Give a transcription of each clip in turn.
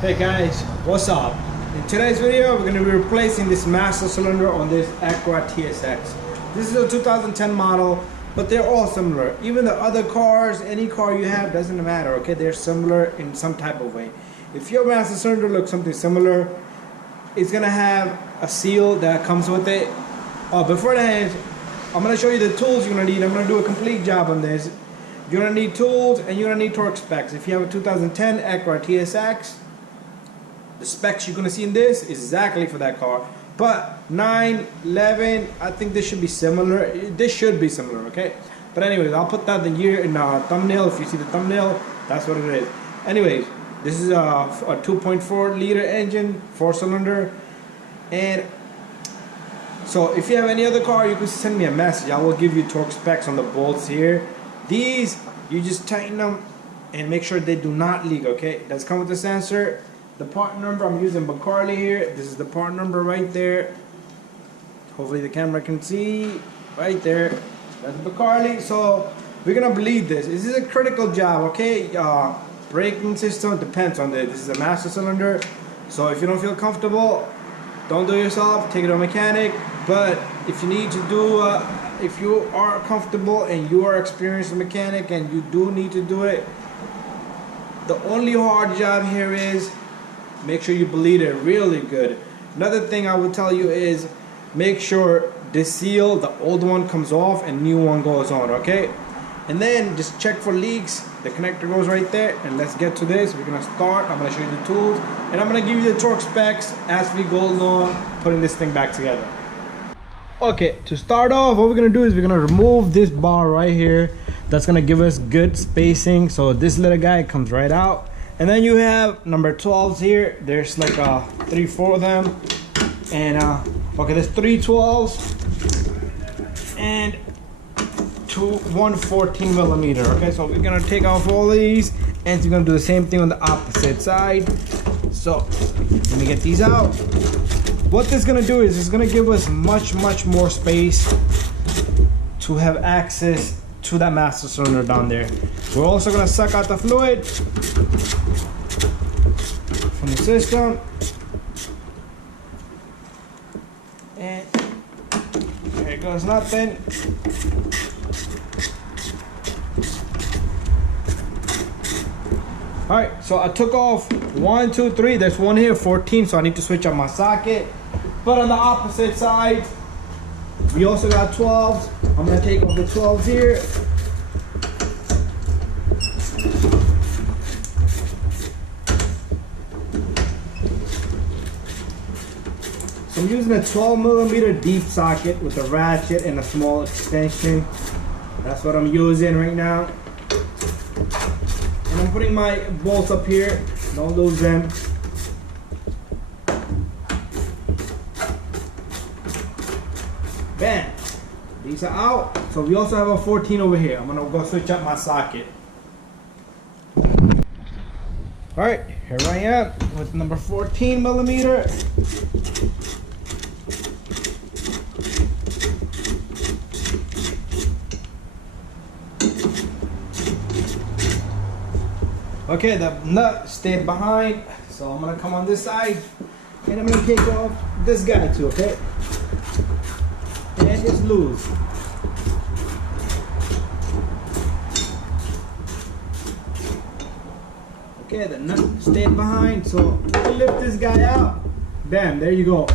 Hey guys, what's up? In today's video, we're going to be replacing this master cylinder on this Acura TSX. This is a 2010 model, but they're all similar. Even the other cars, any car you have, doesn't matter, okay? They're similar in some type of way. If your master cylinder looks something similar, it's going to have a seal that comes with it. Oh, before that, I'm going to show you the tools you're going to need. I'm going to do a complete job on this. You're going to need tools and you're going to need torque specs. If you have a 2010 Acura TSX, the specs you're going to see in this is exactly for that car. But 9, 11, I think this should be similar. This should be similar, okay? But anyways, I'll put that in here in the thumbnail. If you see the thumbnail, that's what it is. Anyways, this is a 2.4 liter engine, 4-cylinder. And so if you have any other car, you can send me a message. I will give you torque specs on the bolts here. These, you just tighten them and make sure they do not leak, okay? That's come with the sensor. The part number, I'm using Bacardi here. This is the part number right there. Hopefully the camera can see. Right there. That's Bacardi. So we're gonna bleed this. This is a critical job, okay? Braking system depends on this. This is a master cylinder. So if you don't feel comfortable, don't do it yourself. Take it to a mechanic. But if you need to do, if you are comfortable and you are experienced mechanic and you do need to do it, the only hard job here is make sure you bleed it really good. Another thing I will tell you is make sure the seal, the old one comes off and new one goes on, okay? And then just check for leaks. The connector goes right there. And let's get to this. We're gonna start. I'm gonna show you the tools and I'm gonna give you the torque specs as we go along putting this thing back together. Okay, to start off, what we're gonna do is we're gonna remove this bar right here. That's gonna give us good spacing. So this little guy comes right out. And then you have number 12s here. There's like 3, 4 of them. And okay, there's 3 12s and 1 14 millimeter. Okay, so we're gonna take off all these and we're gonna do the same thing on the opposite side. So let me get these out. What this is gonna do is it's gonna give us much more space to have access to that master cylinder down there. We're also gonna suck out the fluid from the system, and there goes nothing. All right, so I took off 1, 2, 3. There's one here, 14. So I need to switch out my socket. But on the opposite side, we also got 12s. I'm gonna take off the 12s here. So I'm using a 12 millimeter deep socket with a ratchet and a small extension. That's what I'm using right now. And I'm putting my bolts up here. Don't lose them. Bam! These are out. So we also have a 14 over here. I'm gonna go switch up my socket. Alright, here I am with number 14 millimeter. Okay, the nut stayed behind. So I'm gonna come on this side and I'm gonna take off this guy too, okay? And it's loose. Okay, the nut stayed behind, so we'll lift this guy out. Bam, there you go.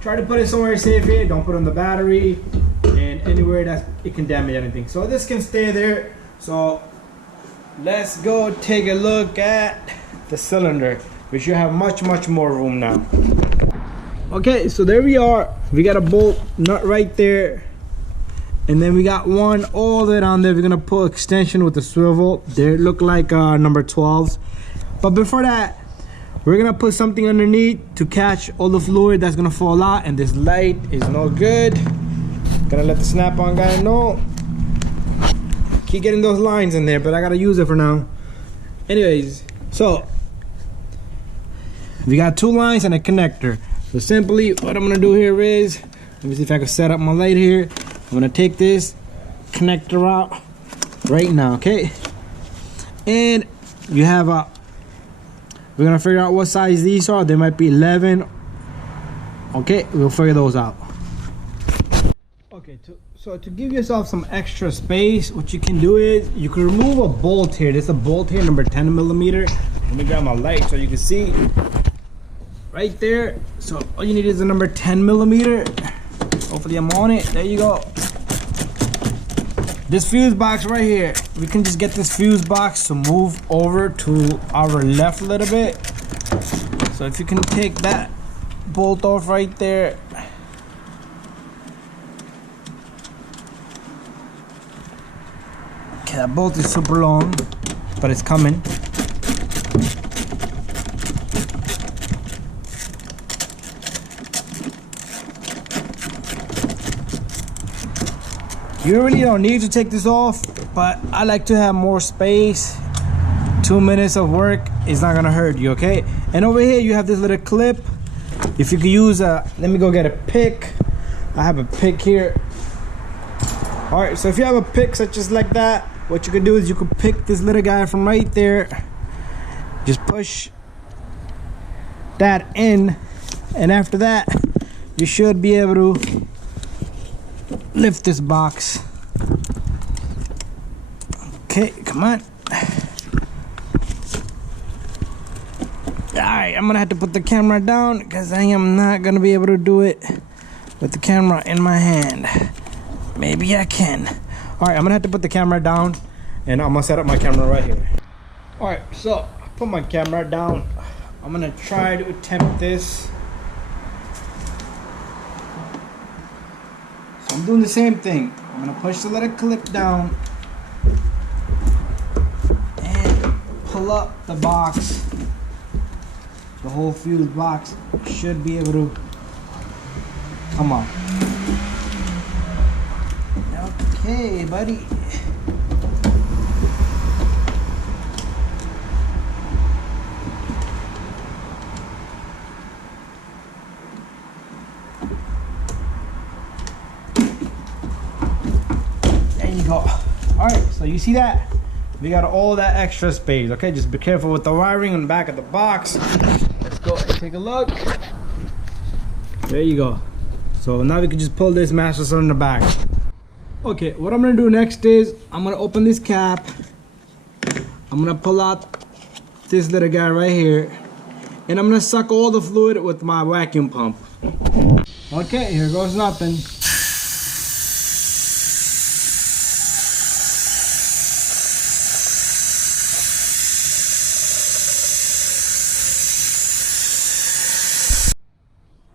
Try to put it somewhere safe here. Don't put it on the battery and anywhere that it can damage anything. So this can stay there. So let's go take a look at the cylinder. We should have much more room now. Okay, so there we are. We got a bolt nut right there, and then we got one all the way down there. We're gonna put extension with the swivel. They look like number 12s, but before that, we're gonna put something underneath to catch all the fluid that's gonna fall out. And this light is no good. Gonna let the snap-on guy know. Keep getting those lines in there, but I gotta use it for now. Anyways, so we got 2 lines and a connector. So simply what I'm gonna do here is, let me see if I can set up my light here. I'm gonna take this connector out right now, okay? And you have a We're gonna figure out what size these are. They might be 11. Okay, we'll figure those out. Okay, so to give yourself some extra space, what you can do is you can remove a bolt here. There's a bolt here, number 10 millimeter. Let me grab my light so you can see right there. So all you need is a number 10 millimeter. Hopefully I'm on it. There you go. This fuse box right here, we can just get this fuse box to move over to our left a little bit. So if you can take that bolt off right there. Okay, that bolt is super long, but it's coming. You really don't need to take this off, but I like to have more space. 2 minutes of work is not gonna hurt you, okay? And over here you have this little clip. If you could use a, let me go get a pick. I have a pick here. All right, so if you have a pick such as like that, what you can do is you can pick this little guy from right there. Just push that in, and after that, you should be able to lift this box. Okay, come on. Alright, I'm gonna have to put the camera down because I am not gonna be able to do it with the camera in my hand. Maybe I can. Alright, I'm gonna have to put the camera down and I'm gonna set up my camera right here. Alright, so I put my camera down. I'm gonna try to attempt this. I'm doing the same thing. I'm gonna push the little clip down and pull up the box. The whole fuse box should be able to come on. Okay, buddy. Go. All right, so you see that we got all that extra space. Okay, just be careful with the wiring on the back of the box. Let's go and take a look. There you go. So now we can just pull this master cylinder back. Okay, what I'm gonna do next is I'm gonna open this cap. I'm gonna pull out this little guy right here, and I'm gonna suck all the fluid with my vacuum pump. Okay, here goes nothing.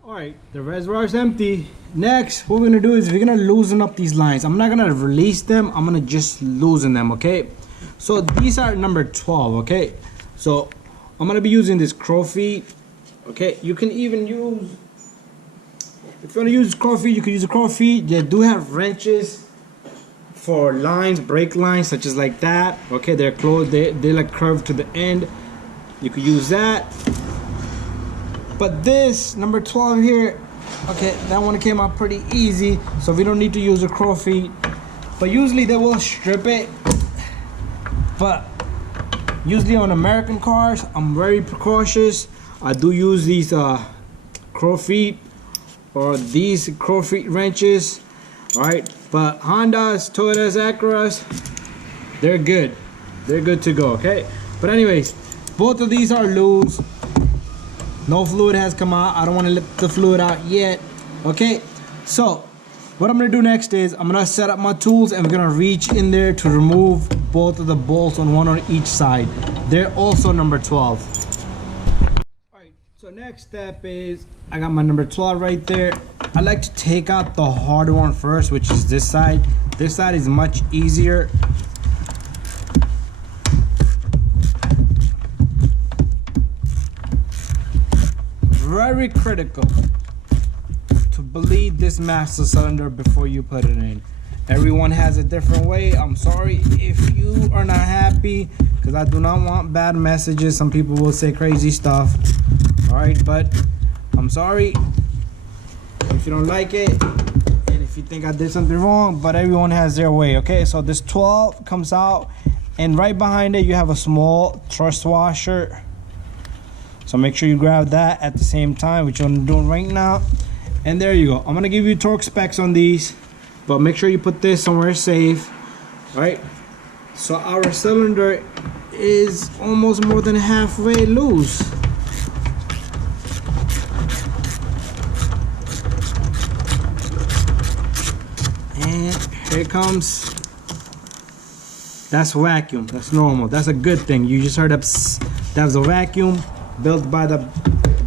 Alright, the reservoir is empty. Next, what we're gonna do is we're gonna loosen up these lines. I'm not gonna release them, I'm gonna just loosen them, okay? So these are number 12, okay? So I'm gonna be using this crow feet, okay? You can even use, if you wanna use crow feet, you can use a crow feet. They do have wrenches for lines, brake lines, such as like that, okay? They're closed, they're like curved to the end. You could use that. But this number 12 here, okay, that one came out pretty easy, so we don't need to use a crow feet. But usually they will strip it. But usually on American cars, I'm very precautious. I do use these crow feet or these crow feet wrenches. All right, but Hondas, Toyotas, Acuras, they're good. They're good to go, okay? But anyways, both of these are loose. No fluid has come out. I don't want to let the fluid out yet. Okay, so what I'm gonna do next is I'm gonna set up my tools and we're gonna reach in there to remove both of the bolts on one on each side. They're also number 12. Alright, so next step is I got my number 12 right there. I like to take out the harder one first, which is this side. This side is much easier. Very critical to bleed this master cylinder before you put it in. Everyone has a different way. I'm sorry if you are not happy, because I do not want bad messages. Some people will say crazy stuff. All right, but I'm sorry if you don't like it and if you think I did something wrong, but everyone has their way. Okay, so this 12 comes out, and right behind it you have a small thrust washer. So make sure you grab that at the same time, which I'm doing right now. And there you go. I'm gonna give you torque specs on these, but make sure you put this somewhere safe. Right? So our cylinder is almost more than halfway loose. And here it comes. That's vacuum. That's normal. That's a good thing. You just heard that. That was a vacuum built by the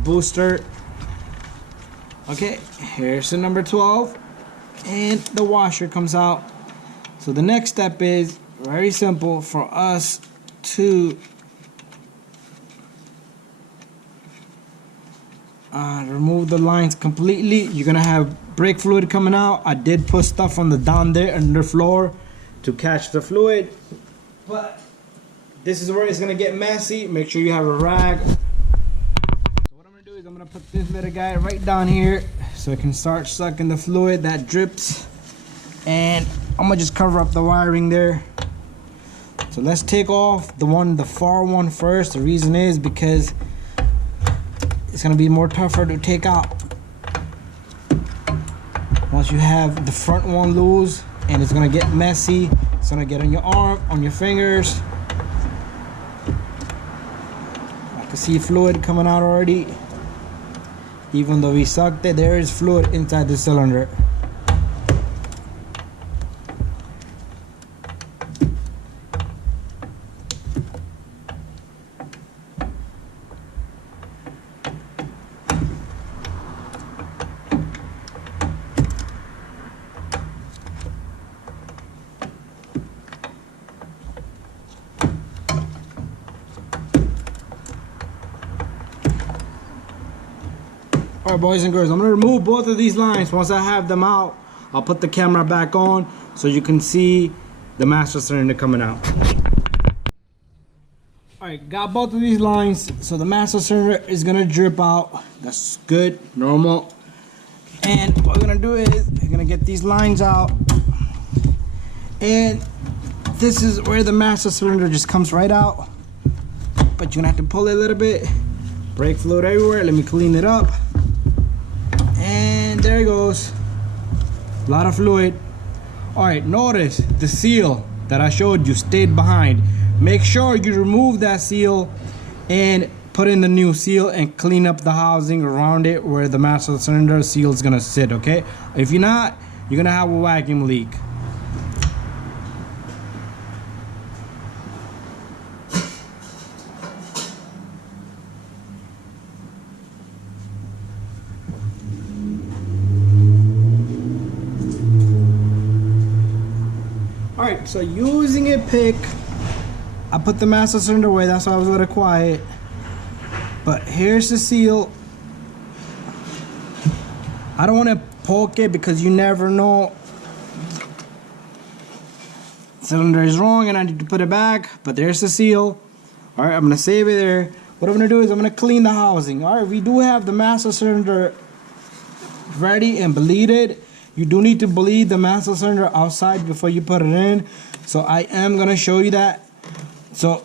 booster. Okay, here's the number 12, and the washer comes out. So the next step is very simple for us to remove the lines completely. You're gonna have brake fluid coming out. I did put stuff on the down there under the floor to catch the fluid, but this is where it's gonna get messy. Make sure you have a rag. So what I'm gonna do is I'm gonna put this little guy right down here so it can start sucking the fluid that drips, and I'm gonna just cover up the wiring there. So let's take off the far one first. The reason is because it's gonna be more tougher to take out once you have the front one loose, and it's gonna get messy. It's gonna get on your arm, on your fingers. I can see fluid coming out already. Even though we sucked it, there is fluid inside the cylinder. Alright, boys and girls, I'm going to remove both of these lines. Once I have them out, I'll put the camera back on so you can see the master cylinder coming out. Alright, got both of these lines, so the master cylinder is going to drip out. That's good, normal. And what we're going to do is, we're going to get these lines out. And this is where the master cylinder just comes right out. But you're going to have to pull it a little bit. Brake fluid everywhere. Let me clean it up. And there it goes. A lot of fluid. Alright, notice the seal that I showed you stayed behind. Make sure you remove that seal and put in the new seal and clean up the housing around it where the master cylinder seal is gonna sit, okay? If you're not, you're gonna have a vacuum leak. Alright, so using a pick, I put the master cylinder away. That's why I was a little quiet. But here's the seal. I don't want to poke it because you never know. Cylinder is wrong and I need to put it back. But there's the seal. Alright, I'm going to save it there. What I'm going to do is I'm going to clean the housing. Alright, we do have the master cylinder ready and bleeded. You do need to bleed the master cylinder outside before you put it in. So I am going to show you that. So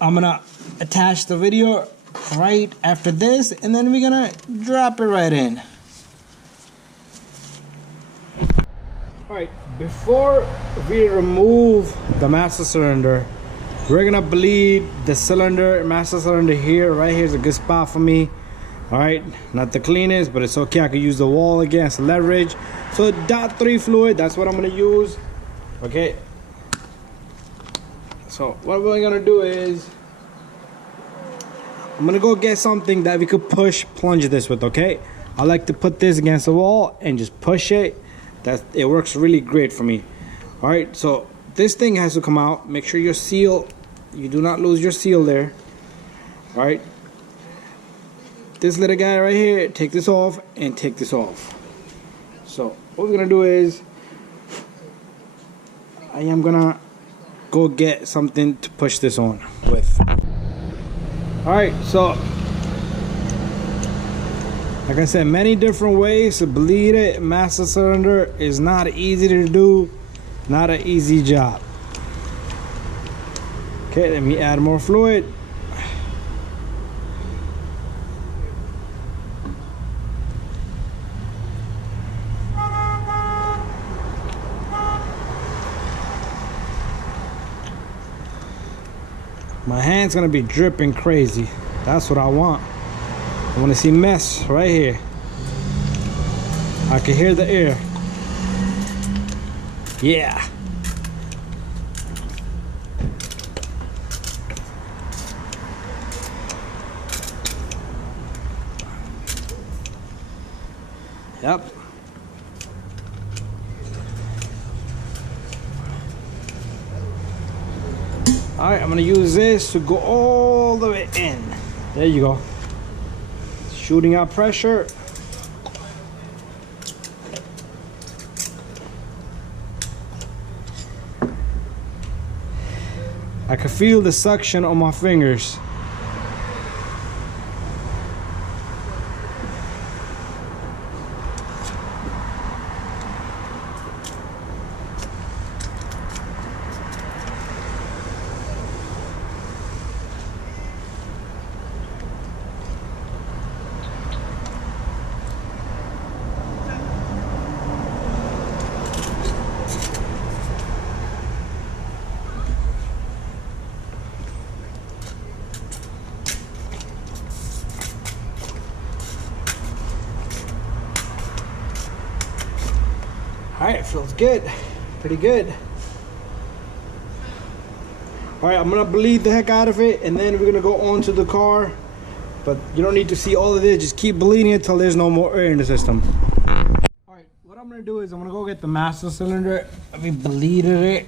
I'm going to attach the video right after this, and then we're going to drop it right in. Alright, before we remove the master cylinder, we're going to bleed the master cylinder here. Right here is a good spot for me. Alright, not the cleanest, but it's okay. I could use the wall against leverage. So .3 fluid, that's what I'm going to use. Okay. So what we're going to do is, I'm going to go get something that we could plunge this with, okay? I like to put this against the wall and just push it. It works really great for me. Alright, so this thing has to come out. Make sure your seal, you do not lose your seal there. Alright. This little guy right here, take this off and take this off. So what we're gonna do is, I am gonna go get something to push this on with. Alright, so like I said, many different ways to bleed it. Master cylinder is not easy to do, not an easy job. Okay, let me add more fluid. fan's gonna be dripping crazy. That's what I want. I want to see mess right here. I can hear the air. Yeah. Yep. All right, I'm gonna use this to go all the way in. There you go. Shooting out pressure. I can feel the suction on my fingers. All right, it feels good, pretty good. All right, I'm gonna bleed the heck out of it, and then we're gonna go on to the car. But you don't need to see all of this, just keep bleeding it till there's no more air in the system. All right, what I'm gonna do is I'm gonna go get the master cylinder. We bleeded it,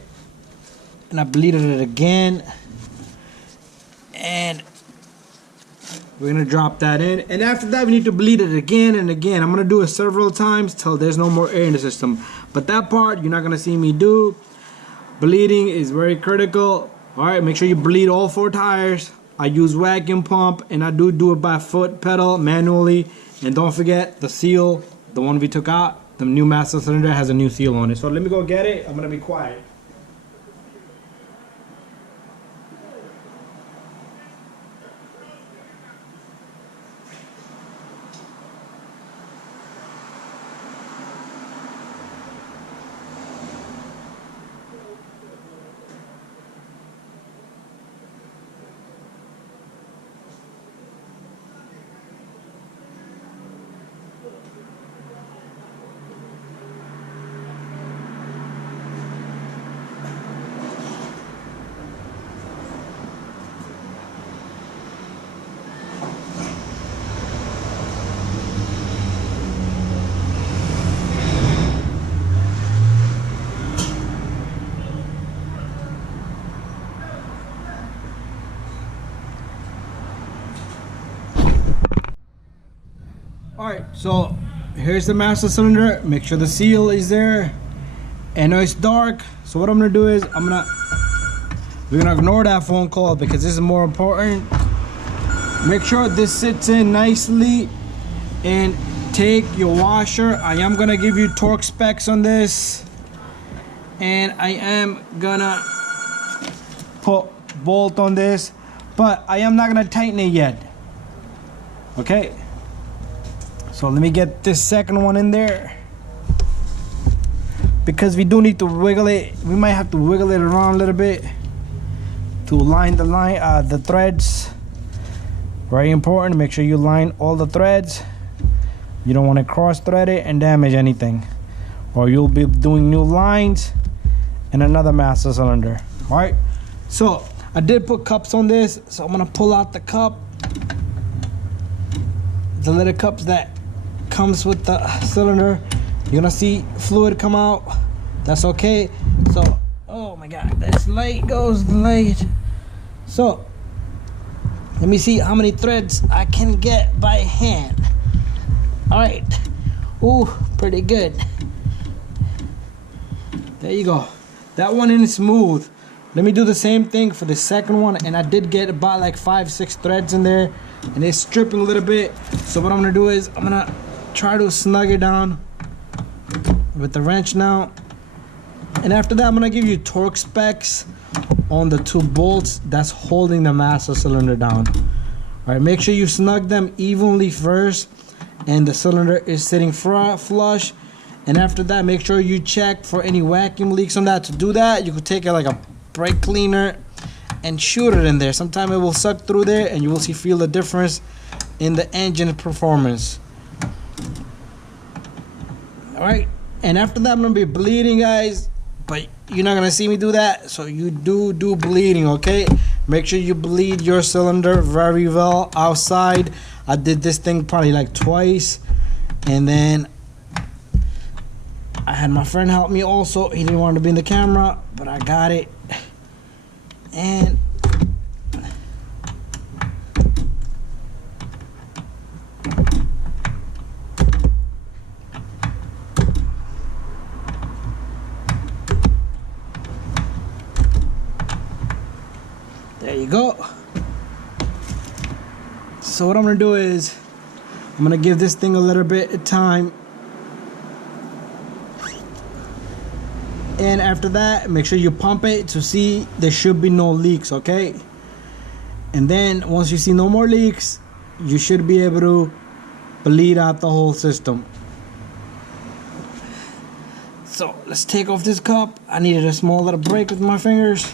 and I bleeded it again. And we're gonna drop that in, and after that we need to bleed it again and again. I'm gonna do it several times till there's no more air in the system. But that part you're not gonna see me do. Bleeding is very critical. All right, make sure you bleed all 4 tires. I use vacuum pump, and I do it by foot pedal manually. And don't forget the seal, the one we took out, the new master cylinder has a new seal on it. So let me go get it. I'm gonna be quiet. Alright, so here's the master cylinder. Make sure the seal is there. And now it's dark. So what I'm gonna do is we're gonna ignore that phone call because this is more important. Make sure this sits in nicely, and take your washer. I am gonna give you torque specs on this, and I am gonna put bolt on this, but I am not gonna tighten it yet. Okay, so let me get this second one in there, because we do need to wiggle it. We might have to wiggle it around a little bit to line the threads. Very important, make sure you line all the threads. You don't want to cross thread it and damage anything, or you'll be doing new lines and another master cylinder. All right, so I did put cups on this, so I'm gonna pull out the cup, the little cups that comes with the cylinder. You're gonna see fluid come out. That's okay. So, oh my god, this light goes light. So let me see how many threads I can get by hand. All right. Ooh, pretty good. There you go. That one is smooth. Let me do the same thing for the second one, and I did get about like 5-6 threads in there, and it's stripping a little bit. So what I'm gonna do is I'm gonna try to snug it down with the wrench now, and after that I'm gonna give you torque specs on the 2 bolts that's holding the master cylinder down. All right, make sure you snug them evenly first, and the cylinder is sitting flush. And after that, make sure you check for any vacuum leaks on that. To do that, you could take it like a brake cleaner and shoot it in there. Sometimes it will suck through there and you will feel the difference in the engine performance. Alright, and after that I'm gonna be bleeding, guys, but you're not gonna see me do that, so you do bleeding, okay? Make sure you bleed your cylinder very well outside. I did this thing probably like twice, and then I had my friend help me also. He didn't want to be in the camera, but I got it. And there you go. So what I'm gonna do is I'm gonna give this thing a little bit of time, and after that make sure you pump it to see there should be no leaks, okay? And then once you see no more leaks, you should be able to bleed out the whole system. So let's take off this cup. I needed a small little break with my fingers.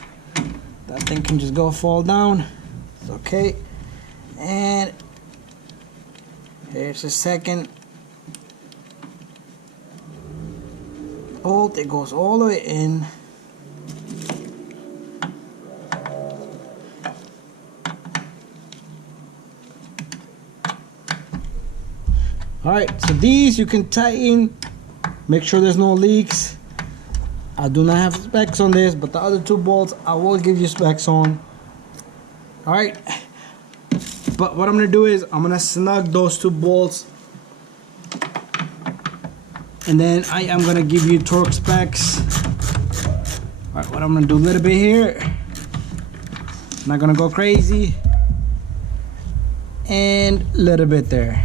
That thing can just go fall down. It's okay. And here's the second bolt. It goes all the way in. Alright, so these you can tighten. Make sure there's no leaks. I do not have specs on this, but the other two bolts I will give you specs on. Alright, but what I'm gonna do is I'm gonna snug those two bolts, and then I am gonna give you torque specs. Alright, what I'm gonna do a little bit here, I'm not gonna go crazy, and a little bit there.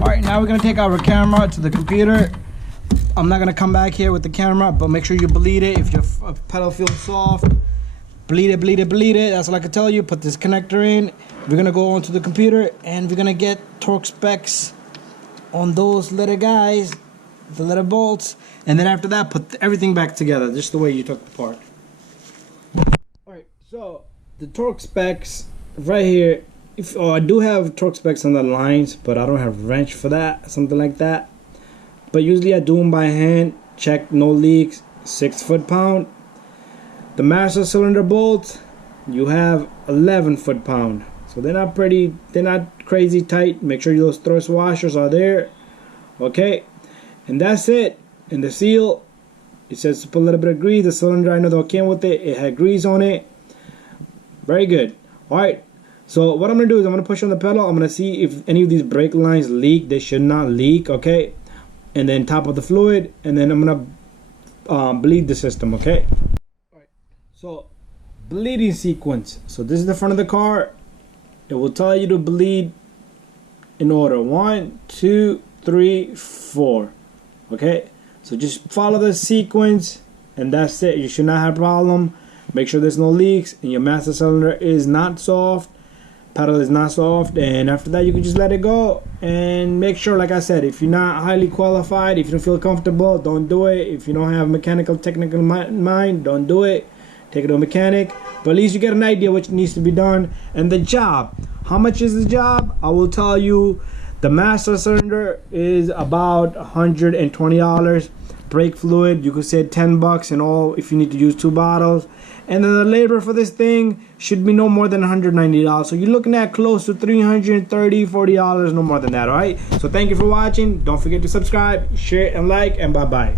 Alright, now we're going to take our camera to the computer. I'm not going to come back here with the camera, but make sure you bleed it. If your pedal feels soft, bleed it, bleed it, bleed it. That's all I can tell you. Put this connector in. We're going to go onto the computer and we're going to get torque specs on those little guys, the little bolts. And then after that, put everything back together, just the way you took apart. Alright, so the torque specs right here. I do have torque specs on the lines, but I don't have wrench for that, something like that. But usually I do them by hand. Check no leaks, 6 foot-pound. The master cylinder bolts, you have 11 foot-pound. So they're not crazy tight. Make sure those thrust washers are there. Okay, and that's it. And the seal, it says to put a little bit of grease. The cylinder, I know that came with it. It had grease on it. Very good. All right. So what I'm going to do is I'm going to push on the pedal. I'm going to see if any of these brake lines leak. They should not leak, okay? And then top of the fluid, and then I'm going to bleed the system, okay? All right. So bleeding sequence. So this is the front of the car. It will tell you to bleed in order. 1, 2, 3, 4. Okay? So just follow the sequence, and that's it. You should not have a problem. Make sure there's no leaks, and your master cylinder is not soft. Pedal is not soft, and after that you can just let it go. And make sure, like I said, if you're not highly qualified, if you don't feel comfortable, don't do it. If you don't have mechanical technical mind, don't do it. Take it to a mechanic, but at least you get an idea what needs to be done. And the job, how much is the job? I will tell you, the master cylinder is about $120. Brake fluid, you could say 10 bucks and all if you need to use 2 bottles. And then the labor for this thing should be no more than $190. So you're looking at close to $330, $40, no more than that, all right? So thank you for watching. Don't forget to subscribe, share, and like, and bye-bye.